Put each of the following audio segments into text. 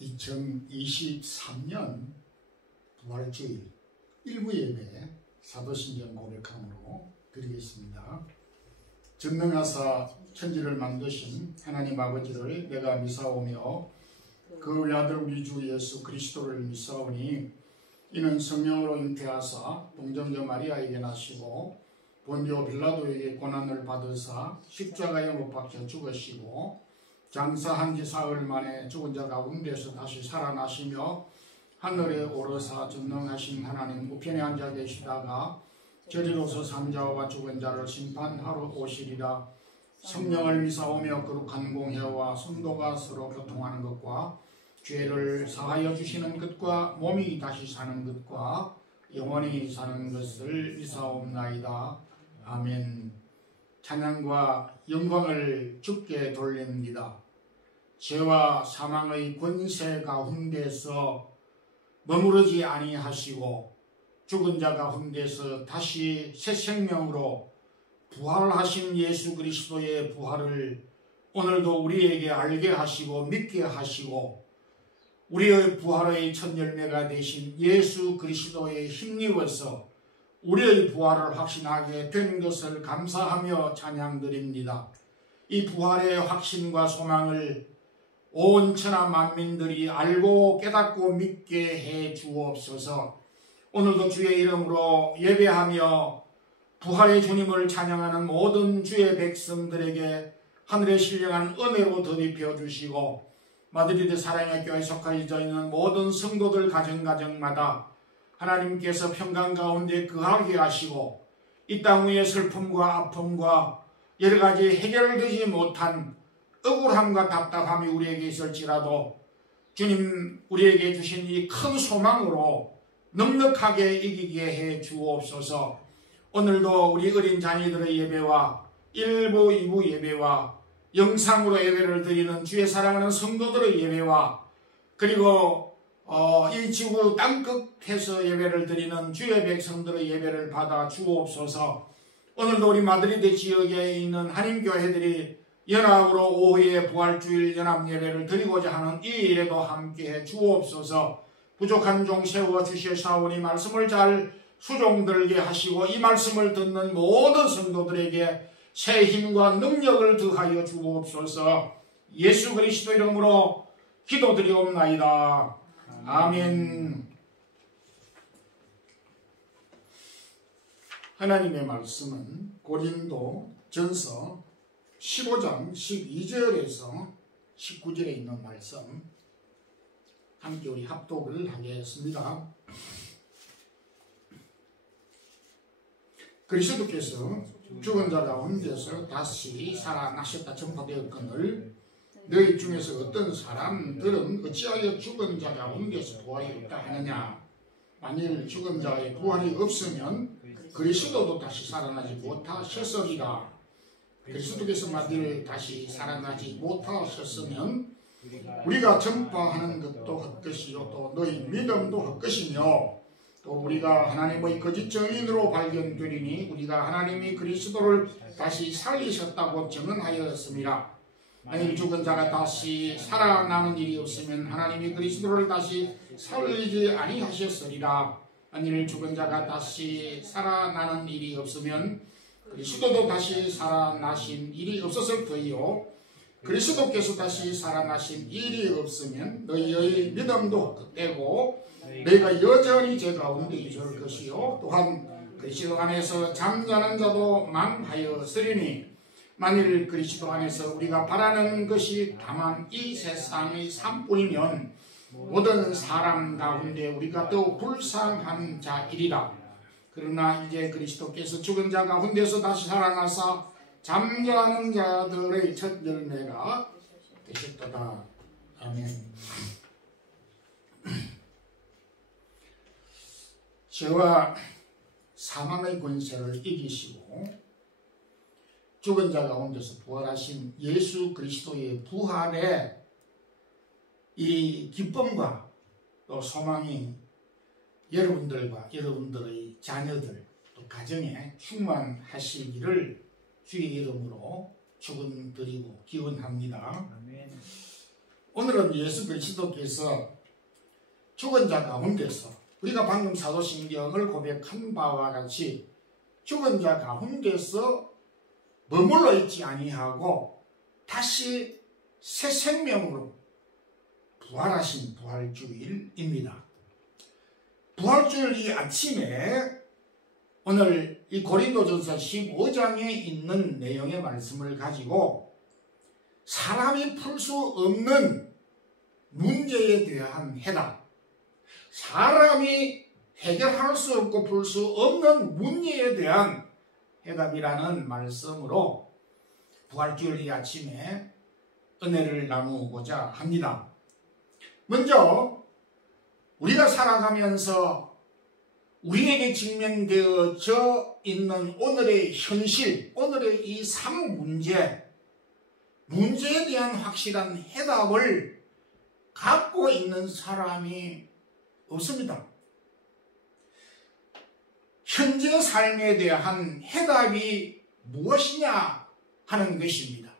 2023년 부활주일 일부 예배 사도신경 고백함으로 드리겠습니다. 전능하사 천지를 만드신 하나님 아버지를 내가 미사오며 그 외아들 우리 주 예수 그리스도를 미사오니 이는 성령으로 잉태하사 동정녀 마리아에게 나시고 본디오 빌라도에게 고난을 받으사 십자가에 못 박혀 죽으시고 장사한 지 사흘 만에 죽은 자 가운데서 다시 살아나시며 하늘에 오르사 전능하신 하나님 우편에 앉아 계시다가 저리로서 산자와 죽은 자를 심판하러 오시리라. 성령을 미사오며 거룩한 공회와 성도가 서로 교통하는 것과 죄를 사하여 주시는 것과 몸이 다시 사는 것과 영원히 사는 것을 미사옵나이다. 아멘. 찬양과 영광을 주께 돌립니다. 죄와 사망의 권세 가운데서 머무르지 아니하시고 죽은 자 가운데서 다시 새 생명으로 부활하신 예수 그리스도의 부활을 오늘도 우리에게 알게 하시고 믿게 하시고 우리의 부활의 첫 열매가 되신 예수 그리스도에 힘입어서 우리의 부활을 확신하게 된 것을 감사하며 찬양드립니다. 이 부활의 확신과 소망을 온 천하 만민들이 알고 깨닫고 믿게 해 주옵소서. 오늘도 주의 이름으로 예배하며 부활의 주님을 찬양하는 모든 주의 백성들에게 하늘의 신령한 은혜로 덧입혀 주시고 마드리드 사랑의 교회에 속하여 있는 모든 성도들 가정가정마다 하나님께서 평강 가운데 거하게 하시고 이 땅 위의 슬픔과 아픔과 여러가지 해결되지 못한 억울함과 답답함이 우리에게 있을지라도 주님 우리에게 주신 이 큰 소망으로 넉넉하게 이기게 해 주옵소서. 오늘도 우리 어린 자녀들의 예배와 1부, 2부 예배와 영상으로 예배를 드리는 주의 사랑하는 성도들의 예배와 그리고 이 지구 땅끝에서 예배를 드리는 주의 백성들의 예배를 받아 주옵소서. 오늘도 우리 마드리드 지역에 있는 한인교회들이 연합으로 오후에 부활주일 연합예배를 드리고자 하는 이 일에도 함께해 주옵소서. 부족한 종 세워 주시사오니 말씀을 잘 수종들게 하시고 이 말씀을 듣는 모든 성도들에게 새 힘과 능력을 더하여 주옵소서. 예수 그리스도 이름으로 기도드리옵나이다. 아멘. 하나님의 말씀은 고린도 전서 15장 12절에서 19절에 있는 말씀 함께 우리 합독을 하겠습니다. 그리스도께서 죽은 자 가운데서 다시 살아나셨다 전파되었거늘 너희 중에서 어떤 사람들은 어찌하여 죽은 자 가운데서 부활이 없다 하느냐. 만일 죽은 자의 부활이 없으면 그리스도도 다시 살아나지 못하셨으리라. 그리스도께서 만일 다시 살아나지 못하셨으면 우리가 전파하는 것도 헛것이요 또 너희 믿음도 헛것이며 또 우리가 하나님의 거짓 증인으로 발견되리니 우리가 하나님이 그리스도를 다시 살리셨다고 증언하였습니다. 만일 죽은 자가 다시 살아나는 일이 없으면 하나님이 그리스도를 다시 살리지 아니하셨으리라. 만일 죽은 자가 다시 살아나는 일이 없으면 그리스도도 다시 살아나신 일이 없었을 터이요 그리스도께서 다시 살아나신 일이 없으면 너희의 믿음도 헛되고 너희가 여전히 죄 가운데 있을 것이요 또한 그리스도 안에서 잠자는 자도 망하였으리니 만일 그리스도 안에서 우리가 바라는 것이 다만 이 세상의 삶뿐이면 모든 사람 가운데 우리가 더욱 불쌍한 자이리라. 그러나 이제 그리스도께서 죽은 자 가운데서 다시 살아나사 잠자는 자들의 첫 열매가 되셨도다. 아멘. 죄와 사망의 권세를 이기시고 죽은 자 가운데서 부활하신 예수 그리스도의 부활에 이 기쁨과 또 소망이 여러분들과 여러분들의 자녀들 또 가정에 충만하시기를 주의 이름으로 축원드리고 기원합니다. 아멘. 오늘은 예수 그리스도께서 죽은 자 가운데서 우리가 방금 사도신경을 고백한 바와 같이 죽은 자 가운데서 머물러 있지 아니하고 다시 새 생명으로 부활하신 부활주일입니다. 부활주일 이 아침에 오늘 이 고린도전서 15장에 있는 내용의 말씀을 가지고 사람이 풀 수 없는 문제에 대한 해답, 사람이 해결할 수 없고 풀 수 없는 문제에 대한 해답이라는 말씀으로 부활주일 이 아침에 은혜를 나누고자 합니다. 먼저 우리가 살아가면서 우리에게 직면되어져 있는 오늘의 현실, 오늘의 이 삶 문제에 대한 확실한 해답을 갖고 있는 사람이 없습니다. 현재 삶에 대한 해답이 무엇이냐 하는 것입니다.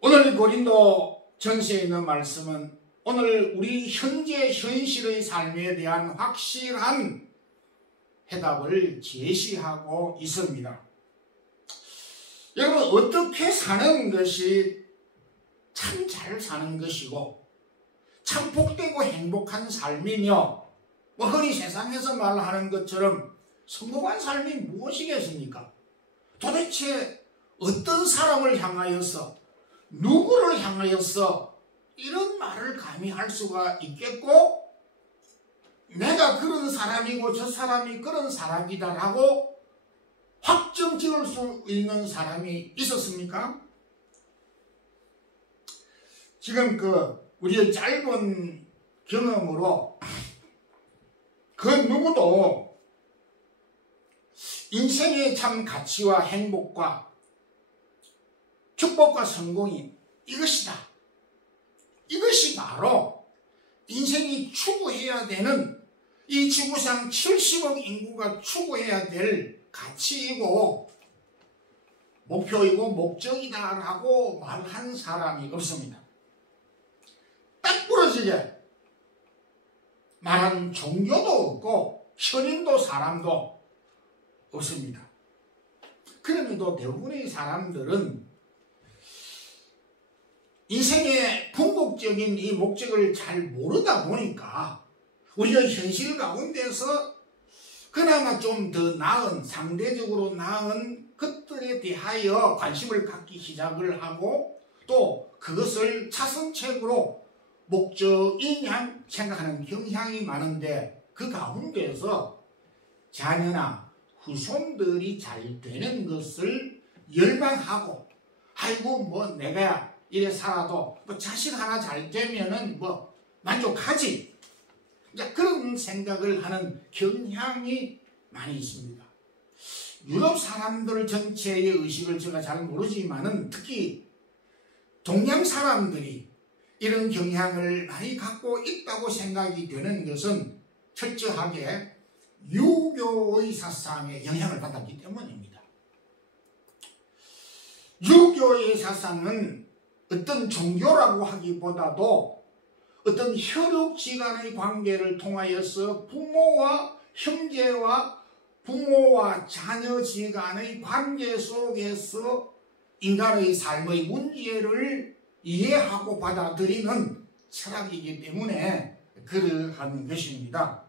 오늘 고린도 전서에 있는 말씀은 오늘 우리 현재 현실의 삶에 대한 확실한 해답을 제시하고 있습니다. 여러분, 어떻게 사는 것이 참 잘 사는 것이고 참 복되고 행복한 삶이며 흔히 세상에서 말하는 것처럼 성공한 삶이 무엇이겠습니까? 도대체 어떤 사람을 향하여서 누구를 향하여서 이런 말을 감히 할 수가 있겠고 내가 그런 사람이고 저 사람이 그런 사람이다라고 확정 지을 수 있는 사람이 있었습니까? 지금 우리의 짧은 경험으로 그 누구도 인생의 참 가치와 행복과 축복과 성공이 이것이다. 이것이 바로 인생이 추구해야 되는 이 지구상 70억 인구가 추구해야 될 가치이고 목표이고 목적이다라고 말한 사람이 없습니다. 딱 부러지게 말하는 종교도 없고 현인도 사람도 없습니다. 그럼에도 대부분의 사람들은 인생의 궁극적인 이 목적을 잘 모르다 보니까 우리가 현실 가운데서 그나마 좀 더 나은, 상대적으로 나은 것들에 대하여 관심을 갖기 시작을 하고 또 그것을 차선책으로 목적인 양 생각하는 경향이 많은데 그 가운데서 자녀나 후손들이 잘 되는 것을 열망하고 아이고 뭐 내가 이래 살아도 뭐 자식 하나 잘 되면은 뭐 만족하지. 그런 생각을 하는 경향이 많이 있습니다. 유럽 사람들 전체의 의식을 제가 잘 모르지만은 특히 동양 사람들이 이런 경향을 많이 갖고 있다고 생각이 되는 것은 철저하게 유교의 사상에 영향을 받았기 때문입니다. 유교의 사상은 어떤 종교라고 하기보다도 어떤 혈육지간의 관계를 통하여서 부모와 형제와 부모와 자녀지간의 관계 속에서 인간의 삶의 문제를 이해하고 받아들이는 철학이기 때문에 그러한 것입니다.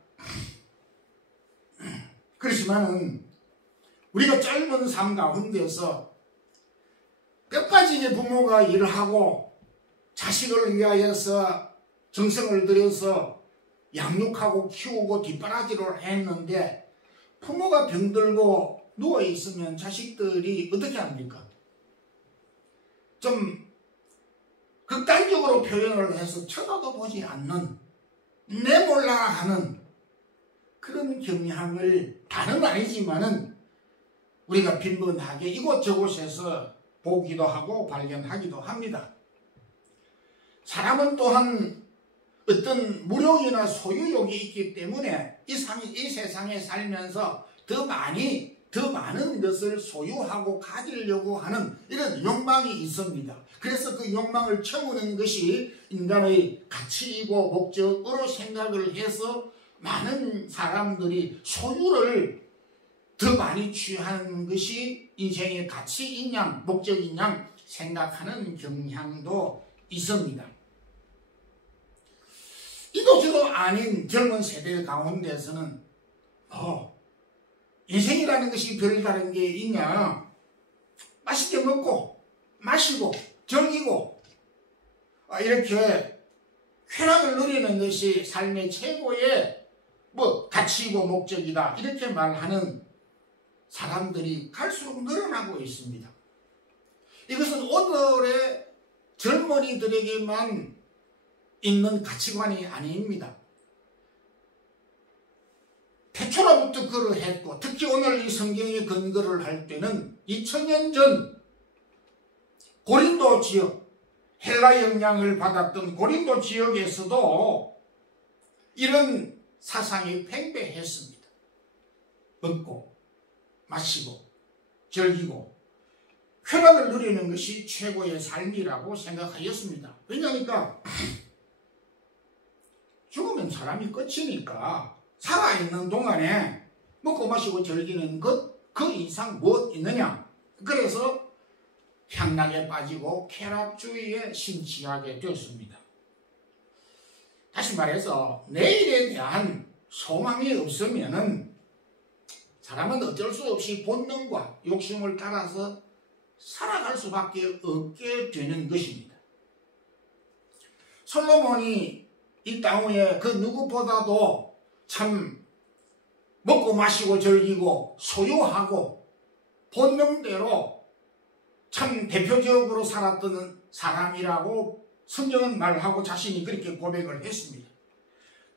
그렇지만은 우리가 짧은 삶 가운데서 끝까지 부모가 일을 하고 자식을 위하여서 정성을 들여서 양육하고 키우고 뒷바라지를 했는데 부모가 병들고 누워있으면 자식들이 어떻게 합니까? 좀 극단적으로 표현을 해서 쳐다도 보지 않는 내몰라 하는 그런 경향을 다는 아니지만은 우리가 빈번하게 이곳저곳에서 보기도 하고 발견하기도 합니다. 사람은 또한 어떤 무력이나 소유욕이 있기 때문에 이 세상에 살면서 더 많이, 더 더 많은 것을 소유하고 가지려고 하는 이런 욕망이 있습니다. 그래서 그 욕망을 채우는 것이 인간의 가치이고 목적으로 생각을 해서 많은 사람들이 소유를 더 많이 취하는 것이 인생의 가치인 양, 목적인 양 생각하는 경향도 있습니다. 이도저도 아닌 젊은 세대 가운데서는 인생이라는 것이 별다른 게 있냐, 맛있게 먹고 마시고 즐기고 이렇게 쾌락을 누리는 것이 삶의 최고의 가치이고 목적이다, 이렇게 말하는 사람들이 갈수록 늘어나고 있습니다. 이것은 오늘의 젊은이들에게만 있는 가치관이 아닙니다. 태초로부터 그러했고, 특히 오늘 이 성경에 근거를 할 때는 2000년 전 고린도 지역, 헬라 영향을 받았던 고린도 지역에서도 이런 사상이 팽배했습니다. 먹고 마시고 즐기고 쾌락을 누리는 것이 최고의 삶이라고 생각하였습니다. 왜냐하니까 죽으면 사람이 끝이니까 살아있는 동안에 먹고 마시고 즐기는 것, 그 이상 무엇 있느냐. 그래서 향락에 빠지고 쾌락주의에 심취하게 되었습니다. 다시 말해서 내일에 대한 소망이 없으면은 사람은 어쩔 수 없이 본능과 욕심을 따라서 살아갈 수밖에 없게 되는 것입니다. 솔로몬이 이 땅 위에 그 누구보다도 참 먹고 마시고 즐기고 소유하고 본능대로 참 대표적으로 살았던 사람이라고 성경은 말하고 자신이 그렇게 고백을 했습니다.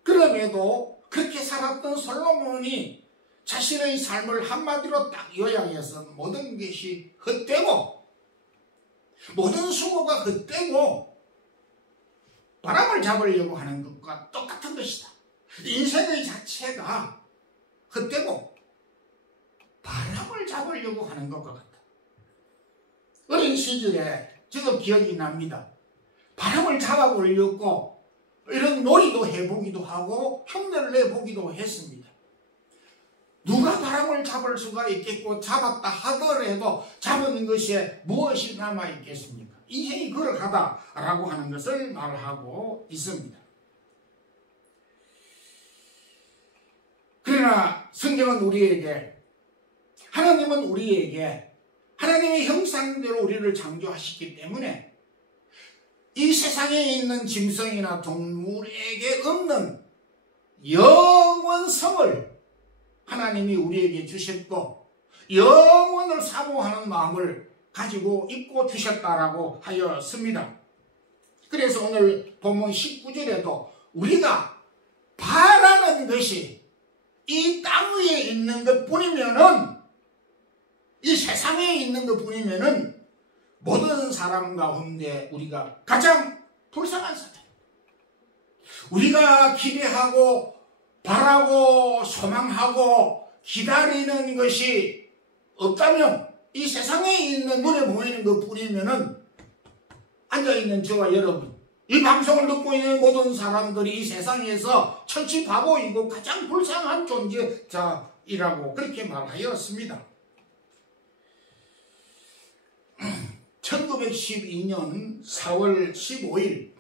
그럼에도 그렇게 살았던 솔로몬이 자신의 삶을 한마디로 딱 요약해서 모든 것이 헛되고 모든 수고가 헛되고 바람을 잡으려고 하는 것과 똑같은 것이다. 인생의 자체가 헛되고 바람을 잡으려고 하는 것과 같다. 어린 시절에 저도 기억이 납니다. 바람을 잡아보려고 이런 놀이도 해보기도 하고 흉내를 내보기도 했습니다. 누가 바람을 잡을 수가 있겠고 잡았다 하더라도 잡은 것에 무엇이 남아있겠습니까? 인생이 걸어가다라고 하는 것을 말하고 있습니다. 그러나 성경은 우리에게, 하나님은 우리에게 하나님의 형상대로 우리를 창조하셨기 때문에 이 세상에 있는 짐승이나 동물에게 없는 영원성을 하나님이 우리에게 주셨고 영원을 사모하는 마음을 가지고 있고 주셨다라고 하였습니다. 그래서 오늘 본문 19절에도 우리가 바라는 것이 이 땅 위에 있는 것 뿐이면은, 이 세상에 있는 것 뿐이면은 모든 사람 가운데 우리가 가장 불쌍한 사람, 우리가 기대하고 바라고 소망하고 기다리는 것이 없다면, 이 세상에 있는 눈에 보이는 것 뿐이면은 앉아있는 저와 여러분, 이 방송을 듣고 있는 모든 사람들이 이 세상에서 천치 바보이고 가장 불쌍한 존재자이라고 그렇게 말하였습니다. 1912년 4월 15일,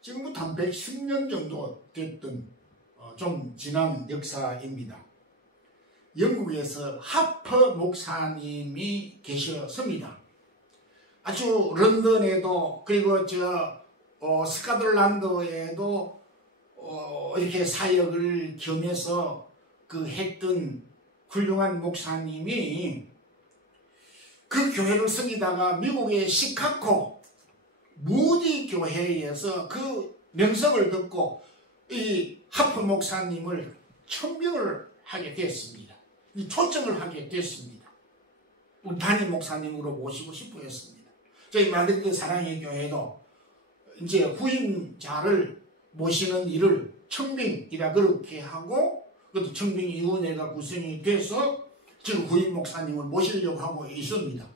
지금부터 한 110년 정도 됐던 좀 지난 역사입니다. 영국에서 하퍼 목사님이 계셨습니다. 아주 런던에도 그리고 스코틀랜드에도 이렇게 사역을 겸해서 했던 훌륭한 목사님이 그 교회를 섬기다가 미국의 시카고 무디 교회에서 그 명성을 듣고 이 하퍼 목사님을 천명을 하게 됐습니다. 초청을 하게 됐습니다. 우리 담임 목사님으로 모시고 싶어 했습니다. 저희 마드리드 사랑의 교회도 이제 후임자를 모시는 일을 청빙이라 그렇게 하고 그것도 청빙위원회가 구성이 돼서 지금 구임 목사님을 모시려고 하고 있습니다.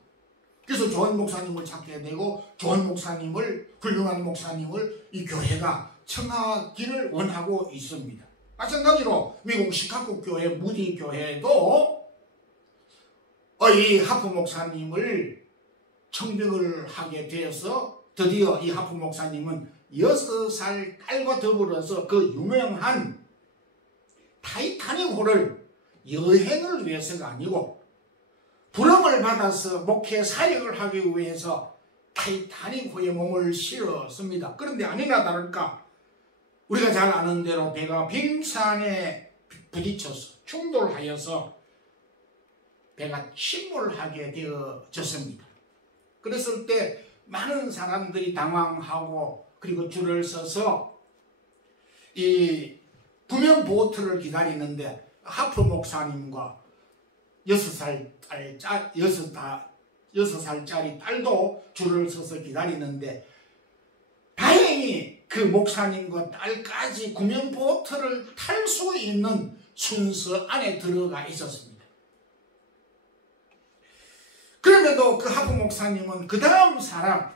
그래서 좋은 목사님을 찾게 되고 좋은 목사님을 훌륭한 목사님을 이 교회가 청하기를 원하고 있습니다. 마찬가지로 미국 시카고 교회 무디 교회도 이 하프 목사님을 청빙을 하게 되어서 드디어 이 하프 목사님은 6살 딸과 더불어서 그 유명한 타이타닉호를 여행을 위해서가 아니고 부름을 받아서 목회 사역을 하기 위해서 타이타닉호에 몸을 실었습니다. 그런데 아니나 다를까 우리가 잘 아는 대로 배가 빙산에 부딪혀서 충돌하여서 배가 침몰하게 되어졌습니다. 그랬을 때 많은 사람들이 당황하고 그리고 줄을 서서 이 구명 보트를 기다리는데 하프 목사님과 6살짜리 딸도 줄을 서서 기다리는데 다행히 그 목사님과 딸까지 구명 보트를 탈 수 있는 순서 안에 들어가 있었습니다. 그럼에도 그 하프 목사님은 그 다음 사람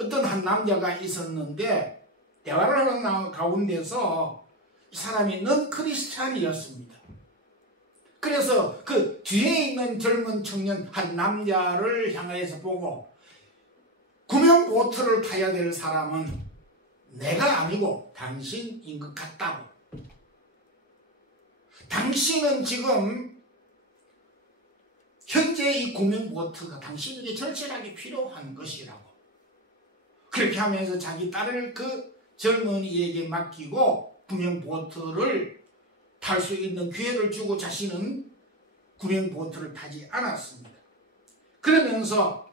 어떤 한 남자가 있었는데 대화를 하는 가운데서 이 사람이 넌 크리스찬이었습니다. 그래서 그 뒤에 있는 젊은 청년 한 남자를 향해서 보고 구명보트를 타야 될 사람은 내가 아니고 당신인 것 같다고. 당신은 지금 현재 이 구명보트가 당신에게 절실하게 필요한 것이라고. 그렇게 하면서 자기 딸을 그 젊은이에게 맡기고 구명보트를 탈 수 있는 기회를 주고 자신은 구명보트를 타지 않았습니다. 그러면서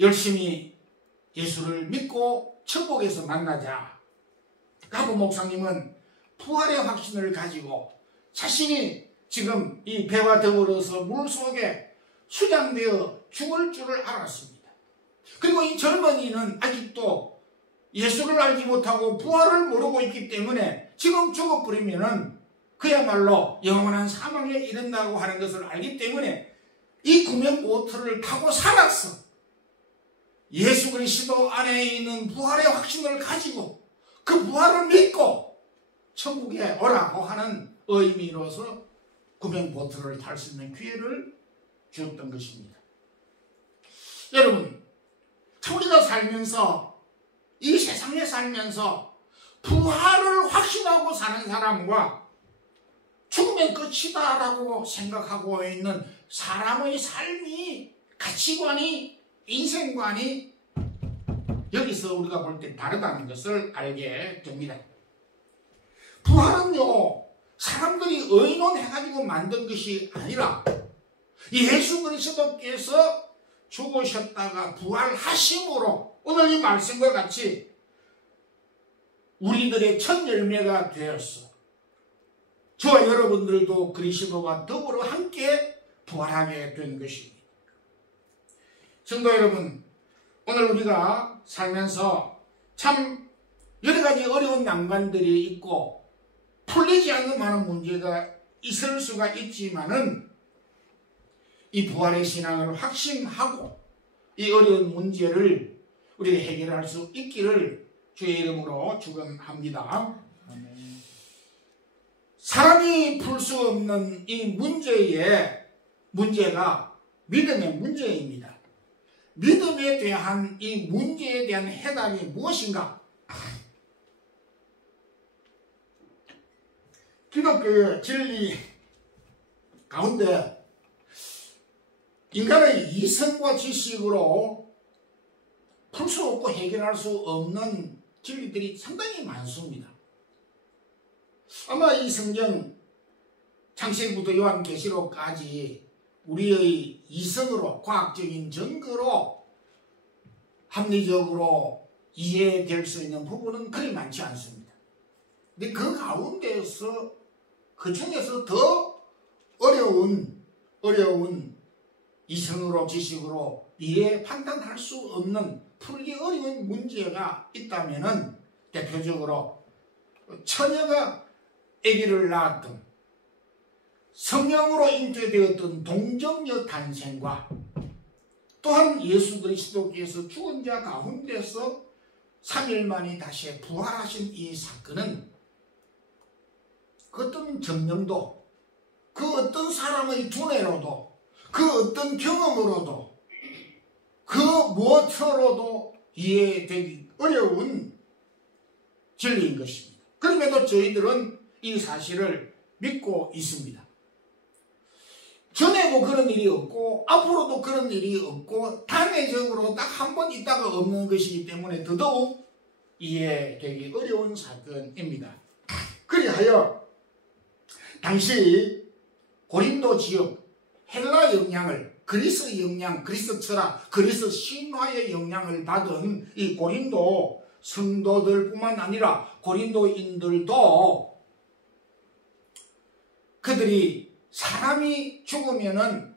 열심히 예수를 믿고 천국에서 만나자. 하프 목사님은 부활의 확신을 가지고 자신이 지금 이 배와 더불어서 물속에 수장되어 죽을 줄을 알았습니다. 그리고 이 젊은이는 아직도 예수를 알지 못하고 부활을 모르고 있기 때문에 지금 죽어버리면은 그야말로 영원한 사망에 이른다고 하는 것을 알기 때문에 이 구명보트를 타고 살았어. 예수 그리스도 안에 있는 부활의 확신을 가지고 그 부활을 믿고 천국에 오라고 하는 의미로서 구명보트를 탈 수 있는 기회를 주었던 것입니다. 여러분, 우리가 살면서 이 세상에 살면서 부활을 확신하고 사는 사람과 죽으면 끝이다 라고 생각하고 있는 사람의 삶이, 가치관이, 인생관이 여기서 우리가 볼 때 다르다는 것을 알게 됩니다. 부활은요, 사람들이 의논해가지고 만든 것이 아니라 예수 그리스도께서 죽으셨다가 부활하심으로 오늘 이 말씀과 같이 우리들의 첫 열매가 되었어. 저와 여러분들도 그리스도와 더불어 함께 부활하게 된 것입니다. 성도 여러분, 오늘 우리가 살면서 참 여러 가지 어려운 난관들이 있고 풀리지 않는 많은 문제가 있을 수가 있지만은 이 부활의 신앙을 확신하고 이 어려운 문제를 우리가 해결할 수 있기를 주의 이름으로 축원합니다. 사람이 풀 수 없는 이 문제가 믿음의 문제입니다. 믿음에 대한 이 문제에 대한 해답이 무엇인가? 기독교의 진리 가운데 인간의 이성과 지식으로 풀 수 없고 해결할 수 없는 진리들이 상당히 많습니다. 아마 이 성경 창세기부터 요한계시록까지 우리의 이성으로 과학적인 증거로 합리적으로 이해될 수 있는 부분은 그리 많지 않습니다. 근데 그 가운데서 그 중에서 더 어려운 이성으로 지식으로 이해 판단할 수 없는 풀기 어려운 문제가 있다면은 대표적으로 처녀가 아기를 낳았던 성령으로 잉태되었던 동정녀 탄생과 또한 예수 그리스도께서 죽은 자 가운데서 3일 만에 다시 부활하신 이 사건은 그 어떤 정령도 그 어떤 사람의 두뇌로도 그 어떤 경험으로도 그 무엇으로도 이해되기 어려운 진리인 것입니다. 그럼에도 저희들은 이 사실을 믿고 있습니다. 전에도 그런 일이 없고 앞으로도 그런 일이 없고 단회적으로 딱 한 번 있다가 없는 것이기 때문에 더더욱 이해되기 어려운 사건입니다. 그리하여 당시 고린도 지역 헬라 영향을 그리스 영향, 그리스 철학, 그리스 신화의 영향을 받은 이 고린도 성도들뿐만 아니라 고린도인들도 그들이 사람이 죽으면은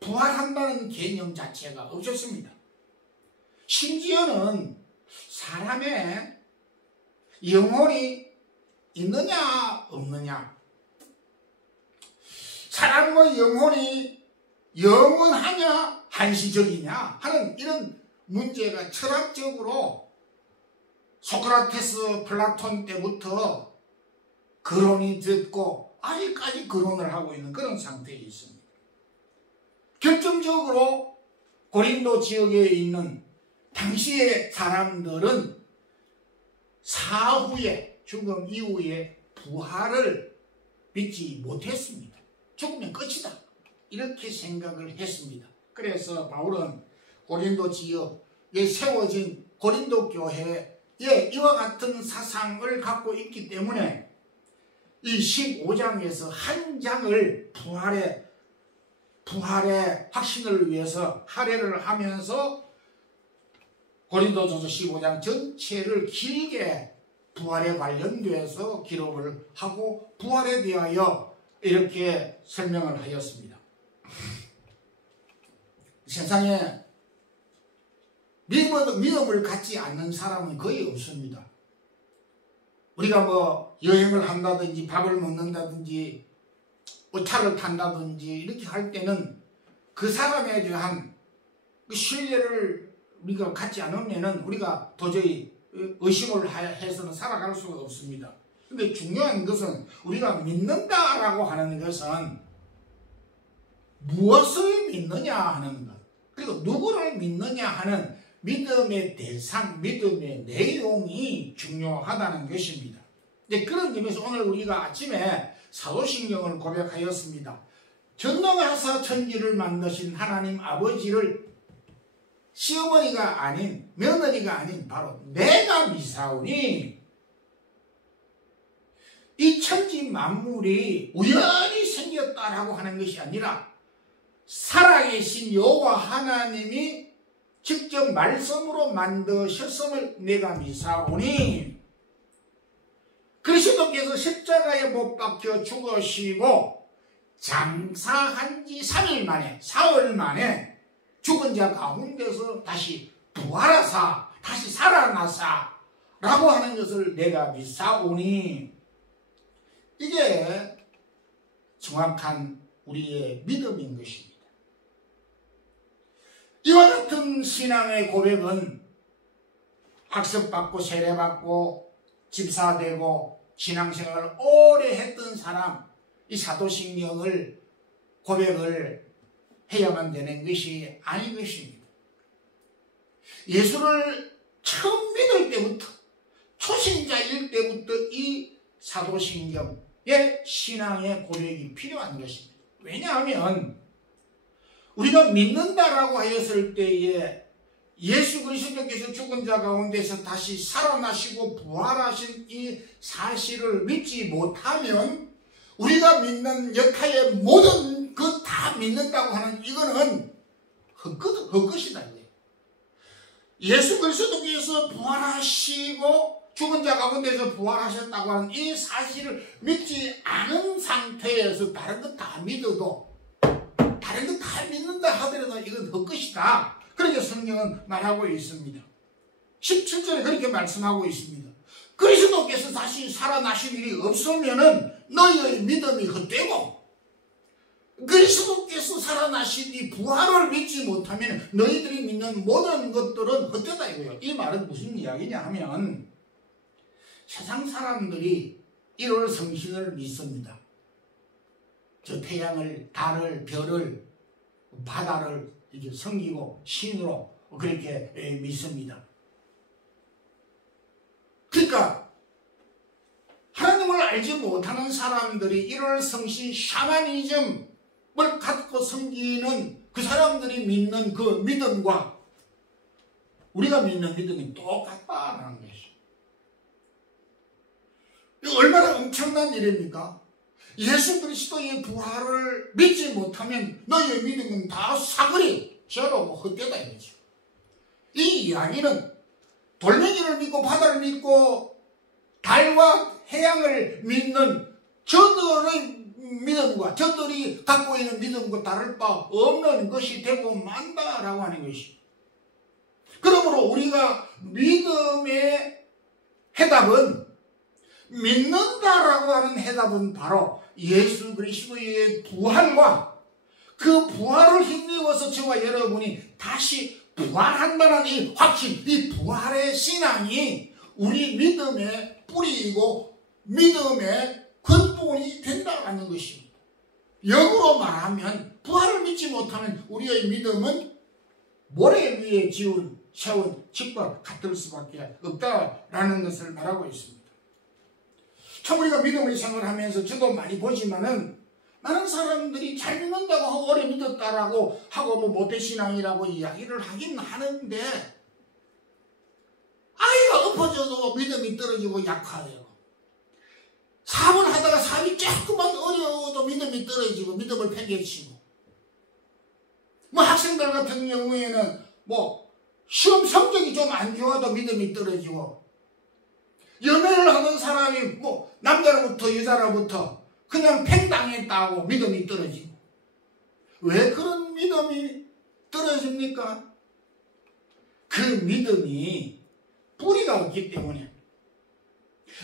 부활한다는 개념 자체가 없었습니다. 심지어는 사람의 영혼이 있느냐 없느냐, 사람의 영혼이 영원하냐 한시적이냐 하는 이런 문제가 철학적으로 소크라테스, 플라톤 때부터 거론이 됐고 아직까지 거론을 하고 있는 그런 상태에 있습니다. 결정적으로 고린도 지역에 있는 당시의 사람들은 사후에, 죽음 이후에 부활을 믿지 못했습니다. 죽으면 끝이다 이렇게 생각을 했습니다. 그래서 바울은 고린도 지역에 세워진 고린도 교회에 이와 같은 사상을 갖고 있기 때문에 이 15장에서 한 장을 부활의 확신을 위해서 할애를 하면서 고린도전서 15장 전체를 길게 부활에 관련돼서 기록을 하고 부활에 대하여 이렇게 설명을 하였습니다. 세상에 믿음을 갖지 않는 사람은 거의 없습니다. 우리가 뭐 여행을 한다든지 밥을 먹는다든지 차를 탄다든지 이렇게 할 때는 그 사람에 대한 신뢰를 우리가 갖지 않으면은 우리가 도저히 의심을 해서는 살아갈 수가 없습니다. 근데 중요한 것은 우리가 믿는다라고 하는 것은 무엇을 믿느냐 하는 것, 그리고 누구를 믿느냐 하는 믿음의 대상, 믿음의 내용이 중요하다는 것입니다. 이제 그런 점에서 오늘 우리가 아침에 사도신경을 고백하였습니다. 전능하사 천지를 만드신 하나님 아버지를 시어머니가 아닌, 며느리가 아닌 바로 내가 미사오니 이 천지 만물이 우연히 생겼다라고 하는 것이 아니라 살아계신 여호와 하나님이 직접 말씀으로 만드셨음을 내가 미사오니, 그리스도께서 십자가에 못 박혀 죽으시고 장사한 지 3일 만에, 사흘 만에 죽은 자 가운데서 다시 부활하사 다시 살아나사 라고 하는 것을 내가 미사오니, 이게 정확한 우리의 믿음인 것입니다. 이와 같은 신앙의 고백은 학습받고 세례받고 집사되고 신앙생활을 오래 했던 사람, 이 사도신경을 고백을 해야만 되는 것이 아닌 것입니다. 예수를 처음 믿을 때부터, 초신자일 때부터 이 사도신경의 신앙의 고백이 필요한 것입니다. 왜냐하면 우리가 믿는다라고 하였을 때에 예수 그리스도께서 죽은 자 가운데서 다시 살아나시고 부활하신 이 사실을 믿지 못하면 우리가 믿는 여타의 모든 것 다 믿는다고 하는 이거는 헛것이다. 예수 그리스도께서 부활하시고 죽은 자 가운데서 부활하셨다고 하는 이 사실을 믿지 않은 상태에서 다른 것 다 믿어도, 다른 것 다 믿는다 하더라도 이건 헛것이다. 그렇게 성경은 말하고 있습니다. 17절에 그렇게 말씀하고 있습니다. 그리스도께서 다시 살아나신 일이 없으면은 너희의 믿음이 헛되고, 그리스도께서 살아나신 이 부활을 믿지 못하면 너희들이 믿는 모든 것들은 헛되다 이거예요. 이 말은 무슨 이야기냐 하면, 세상 사람들이 1월 성신을 믿습니다. 저 태양을, 달을, 별을, 바다를 이제 섬기고 신으로 그렇게 믿습니다. 그러니까 하나님을 알지 못하는 사람들이 1월 성신 샤머니즘을 갖고 섬기는 그 사람들이 믿는 그 믿음과 우리가 믿는 믿음이 똑같다는 것이죠. 이거 얼마나 엄청난 일입니까? 예수 그리스도의 부활을 믿지 못하면 너희의 믿음은 다 사거리, 제로고 헛되다 이거죠. 이 이야기는 돌멩이를 믿고 바다를 믿고 달과 해양을 믿는 저들의 믿음과 저들이 갖고 있는 믿음과 다를 바 없는 것이 되고 만다라고 하는 것이. 그러므로 우리가 믿음의 해답은, 믿는다라고 하는 해답은 바로 예수 그리스도의 부활과 그 부활을 힘입어서 저와 여러분이 다시 부활한다는 이 확신, 이 부활의 신앙이 우리 믿음의 뿌리이고 믿음의 근본이 된다는 것입니다. 역으로 말하면 부활을 믿지 못하면 우리의 믿음은 모래 위에 세운 집과 같을 수밖에 없다라는 것을 말하고 있습니다. 참 우리가 믿음의 생활을 하면서 저도 많이 보지만은 많은 사람들이 잘 믿는다고 하고 오래 믿었다라고 하고 뭐 모태신앙이라고 이야기를 하긴 하는데, 아이가 엎어져도 믿음이 떨어지고 약화돼요. 사업을 하다가 사업이 조금만 어려워도 믿음이 떨어지고 믿음을 팽개치고, 뭐 학생들 같은 경우에는 뭐 시험 성적이 좀 안 좋아도 믿음이 떨어지고, 연애를 하는 사람이 뭐 남자로부터 여자로부터 그냥 팽당했다고 믿음이 떨어지고. 왜 그런 믿음이 떨어집니까? 그 믿음이 뿌리가 없기 때문에.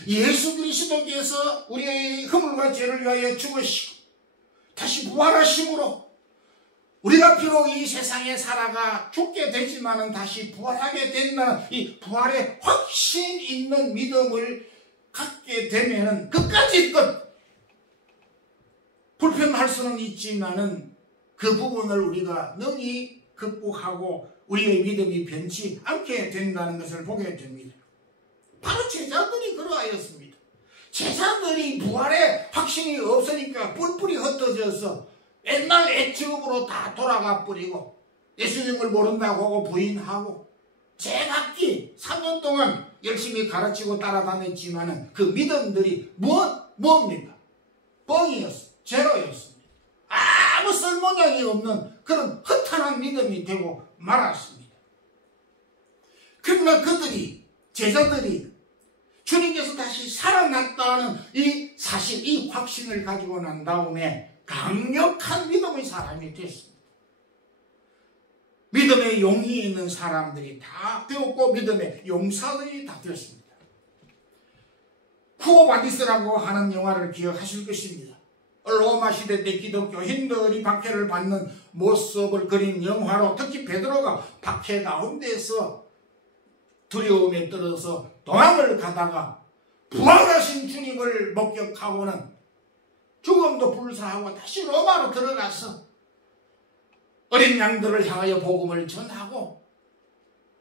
예수 그리스도께서 우리의 허물과 죄를 위하여 죽으시고 다시 부활하심으로 우리가 비록 이 세상에 살아가 죽게 되지만은 다시 부활하게 된다는 이 부활의 확신 있는 믿음을 갖게 되면은 끝까지 불편할 수는 있지만은 그 부분을 우리가 능히 극복하고 우리의 믿음이 변치 않게 된다는 것을 보게 됩니다. 바로 제자들이 그러하였습니다. 제자들이 부활의 확신이 없으니까 뿔뿔이 흩어져서 옛날 애처음으로 다 돌아가 버리고 예수님을 모른다고 하고 부인하고 제각기 3년 동안 열심히 가르치고 따라다녔지만은 그 믿음들이 뭡니까? 뻥이었어요. 제로였습니다. 아무 쓸모량이 없는 그런 허탄한 믿음이 되고 말았습니다. 그러나 제자들이 주님께서 다시 살아났다는 이 사실, 이 확신을 가지고 난 다음에 강력한 믿음의 사람이 됐습니다. 믿음의 용이 있는 사람들이 다 되었고 믿음의 용사들이 다 되었습니다. 쿠오바디스라고 하는 영화를 기억하실 것입니다. 로마 시대 때 기독교인들이 박해를 받는 모습을 그린 영화로, 특히 베드로가 박해 가운데서 두려움에 떨어서 도망을 가다가 부활하신 주님을 목격하고는 죽음도 불사하고 다시 로마로 들어가서 어린 양들을 향하여 복음을 전하고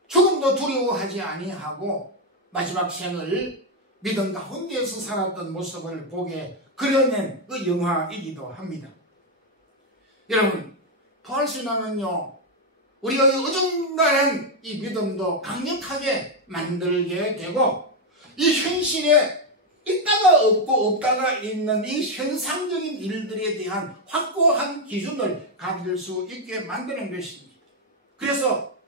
죽음도 두려워하지 아니하고 마지막 생을 믿음 가운데서 살았던 모습을 보게 그려낸 그 영화이기도 합니다. 여러분, 부활신앙은요, 우리가 어중간한 이 믿음도 강력하게 만들게 되고, 이 현실에 있다가 없고 없다가 있는 이 현상적인 일들에 대한 확고한 기준을 가질 수 있게 만드는 것입니다. 그래서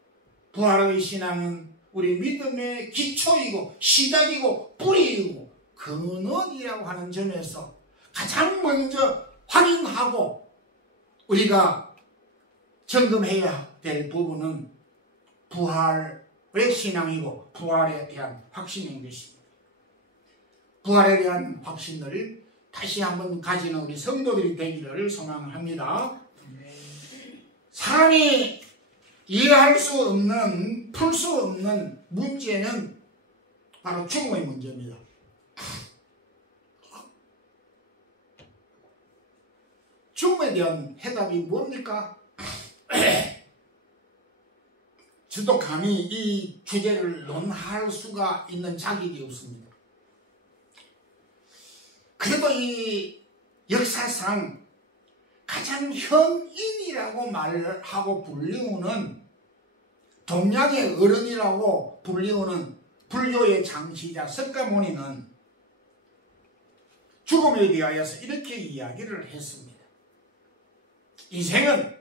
부활의 신앙은 우리 믿음의 기초이고 시작이고 뿌리이고 근원이라고 하는 점에서 가장 먼저 확인하고 우리가 점검해야 될 부분은 부활의 신앙이고 부활에 대한 확신인 것입니다. 부활에 대한 확신을 다시 한번 가지는 우리 성도들이 되기를 소망합니다. 사람이 이해할 수 없는, 풀 수 없는 문제는 바로 죽음의 문제입니다. 죽음에 대한 해답이 뭡니까? 저도 감히 이 주제를 논할 수가 있는 자격이 없습니다. 그래도 이 역사상 가장 현인이라고 말하고 불리우는, 동양의 어른이라고 불리우는 불교의 장시자 석가모니는 죽음에 대하여서 이렇게 이야기를 했습니다. 인생은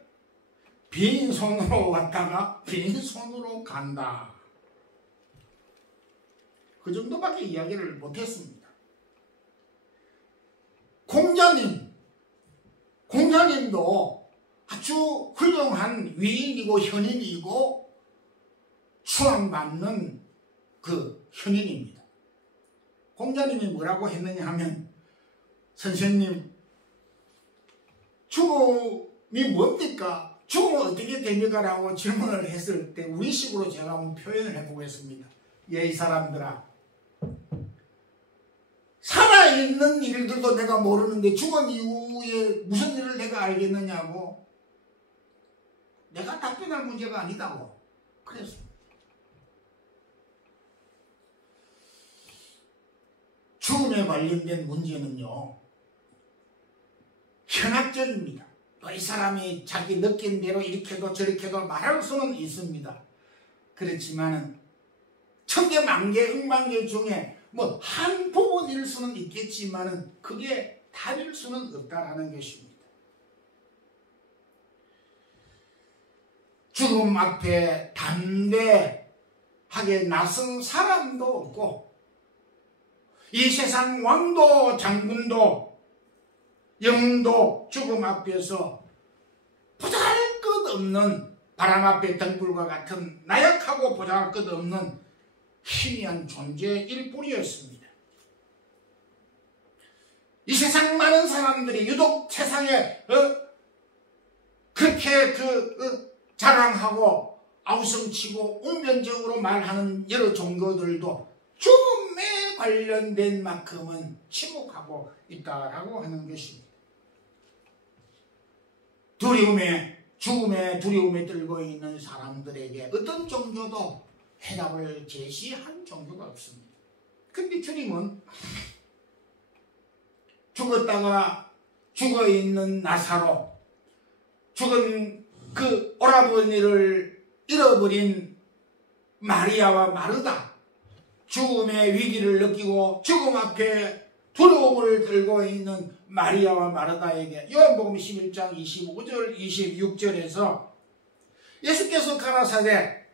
빈손으로 왔다가 빈손으로 간다. 그 정도밖에 이야기를 못했습니다. 공자님도 아주 훌륭한 위인이고 현인이고 추앙받는 그 현인입니다. 공자님이 뭐라고 했느냐 하면, 선생님, 죽음이 뭡니까? 죽음은 어떻게 됩니까? 라고 질문을 했을 때 우리식으로 제가 한번 표현을 해보겠습니다. 이 사람들아, 살아있는 일들도 내가 모르는데 죽은 이후에 무슨 일을 내가 알겠느냐고. 내가 답변할 문제가 아니다고 그랬습니다. 죽음에 관련된 문제는요, 현학적입니다. 이 사람이 자기 느낀 대로 이렇게도 저렇게도 말할 수는 있습니다. 그렇지만 천개 만개 억만개 중에 뭐 한 부분일 수는 있겠지만 그게 답일 수는 없다라는 것입니다. 죽음 앞에 담대하게 나선 사람도 없고, 이 세상 왕도 장군도 영도 죽음 앞에서 보잘것없는, 바람 앞에 등불과 같은 나약하고 보잘것없는 희미한 존재일 뿐이었습니다. 이 세상 많은 사람들이 유독 세상에 그렇게 자랑하고 아우성치고 웅변적으로 말하는 여러 종교들도 죽음에 관련된 만큼은 침묵하고 있다라고 하는 것입니다. 죽음의 두려움에 떨고 있는 사람들에게 어떤 종교도 해답을 제시한 종교가 없습니다. 근데 주님은 죽었다가 죽어있는 나사로, 죽은 그 오라버니를 잃어버린 마리아와 마르다, 죽음의 위기를 느끼고 죽음 앞에 두려움을 들고 있는 마리아와 마르다에게 요한복음 11장 25절 26절에서 예수께서 가라사대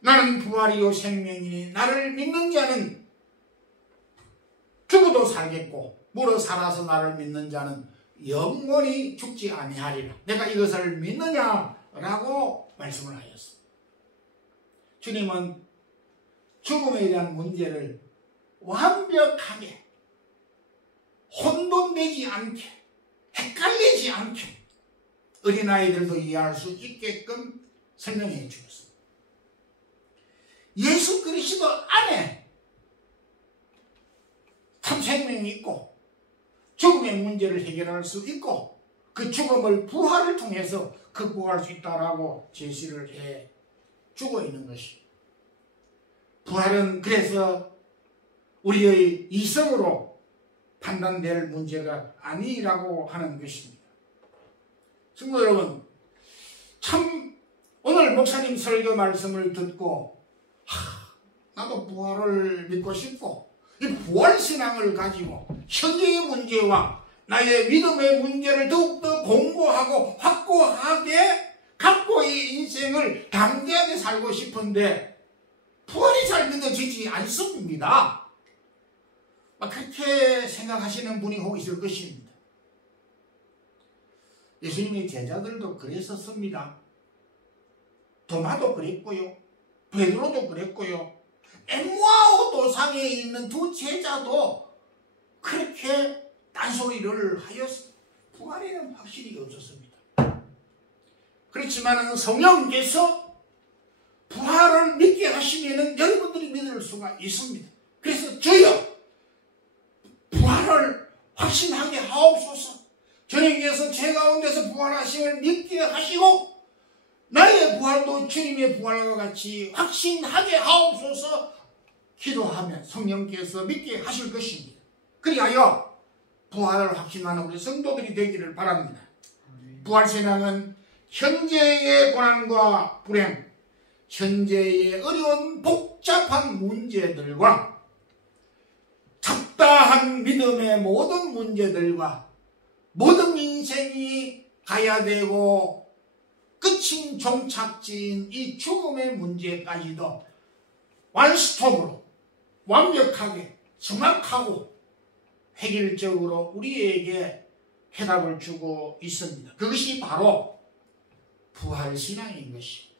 나는 부활이요 생명이니 나를 믿는 자는 죽어도 살겠고 물어 살아서 나를 믿는 자는 영원히 죽지 아니하리라. 내가 이것을 믿느냐라고 말씀을 하였습니다. 주님은 죽음에 대한 문제를 완벽하게 혼돈되지 않게, 헷갈리지 않게 어린아이들도 이해할 수 있게끔 설명해 주었습니다. 예수 그리스도 안에 참 생명이 있고 죽음의 문제를 해결할 수 있고 그 죽음을 부활을 통해서 극복할 수 있다라고 제시를 해 주고 있는 것입니다. 부활은 그래서 우리의 이성으로 판단될 문제가 아니라고 하는 것입니다. 친구 여러분, 참 오늘 목사님 설교 말씀을 듣고 나도 부활을 믿고 싶고 이 부활신앙을 가지고 현재의 문제와 나의 믿음의 문제를 더욱더 공고하고 확고하게 갖고 이 인생을 담대하게 살고 싶은데 부활이 잘 믿어지지 않습니다. 그렇게 생각하시는 분이 혹 있을 것입니다. 예수님의 제자들도 그랬었습니다. 도마도 그랬고요. 베드로도 그랬고요. 엠마오 도상에 있는 두 제자도 그렇게 딴소리를 하였습니다. 부활에는 확신이 없었습니다. 그렇지만 성령께서 부활을 믿게 하시면 여러분들이 믿을 수가 있습니다. 그래서 주여 부활을 확신하게 하옵소서. 주님께서 제 가운데서 부활하심을 믿게 하시고 나의 부활도 주님의 부활과 같이 확신하게 하옵소서 기도하면 성령께서 믿게 하실 것입니다. 그리하여 부활을 확신하는 우리 성도들이 되기를 바랍니다. 부활신앙은 현재의 고난과 불행, 현재의 어려운 복잡한 문제들과 잡다한 믿음의 모든 문제들과 모든 인생이 가야 되고 끝인 종착지인 이 죽음의 문제까지도 완스톱으로 완벽하게 정확하고 획일적으로 우리에게 해답을 주고 있습니다. 그것이 바로 부활신앙인 것입니다.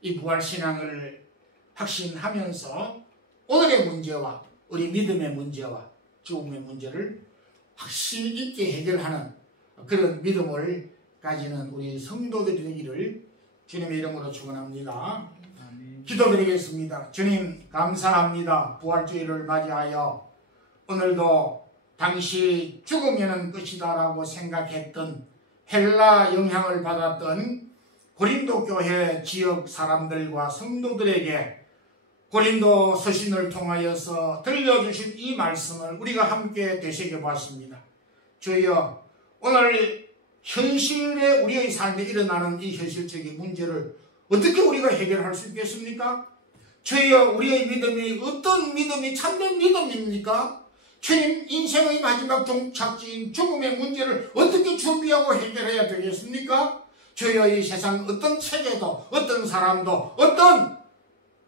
이 부활신앙을 확신하면서 오늘의 문제와 우리 믿음의 문제와 죽음의 문제를 확신 있게 해결하는 그런 믿음을 가지는 우리 성도들이 되기를 주님의 이름으로 축원합니다. 기도드리겠습니다. 주님 감사합니다. 부활주의를 맞이하여 오늘도 당시 죽으면 끝이다라고 생각했던 헬라 영향을 받았던 고린도 교회 지역 사람들과 성도들에게 고린도 서신을 통하여서 들려주신 이 말씀을 우리가 함께 되새겨봤습니다. 주여 오늘 현실에 우리의 삶에 일어나는 이 현실적인 문제를 어떻게 우리가 해결할 수 있겠습니까? 주여 우리의 믿음이 어떤 믿음이 참된 믿음입니까? 주님 인생의 마지막 종착지인 죽음의 문제를 어떻게 준비하고 해결해야 되겠습니까? 주여 이 세상 어떤 체계도 어떤 사람도 어떤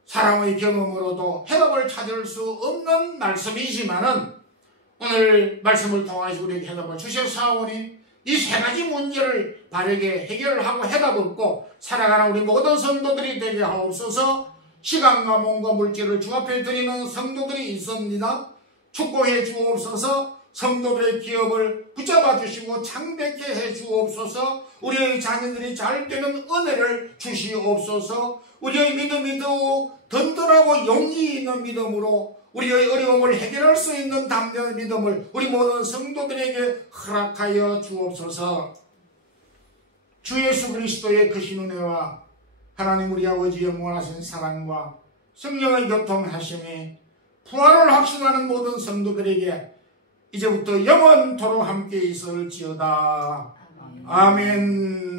사람의 경험으로도 해답을 찾을 수 없는 말씀이지만은 오늘 말씀을 통해서 우리에게 해답을 주셨사오니 이 세 가지 문제를 바르게 해결하고 해답 없고 살아가는 우리 모든 성도들이 되게 하옵소서. 시간과 몸과 물질을 주 앞에 드리는 성도들이 있습니다. 축복해 주옵소서. 성도들의 기업을 붙잡아 주시고 창백해 해 주옵소서. 우리의 자녀들이 잘 되는 은혜를 주시옵소서. 우리의 믿음이 더욱 든든하고 용기 있는 믿음으로 우리의 어려움을 해결할 수 있는 담대한 믿음을 우리 모든 성도들에게 허락하여 주옵소서. 주 예수 그리스도의 크신 은혜와 하나님 우리 아버지의 영원하신 사랑과 성령의 교통하심이 부활을 확신하는 모든 성도들에게 이제부터 영원토록 함께 있을지어다. 아멘.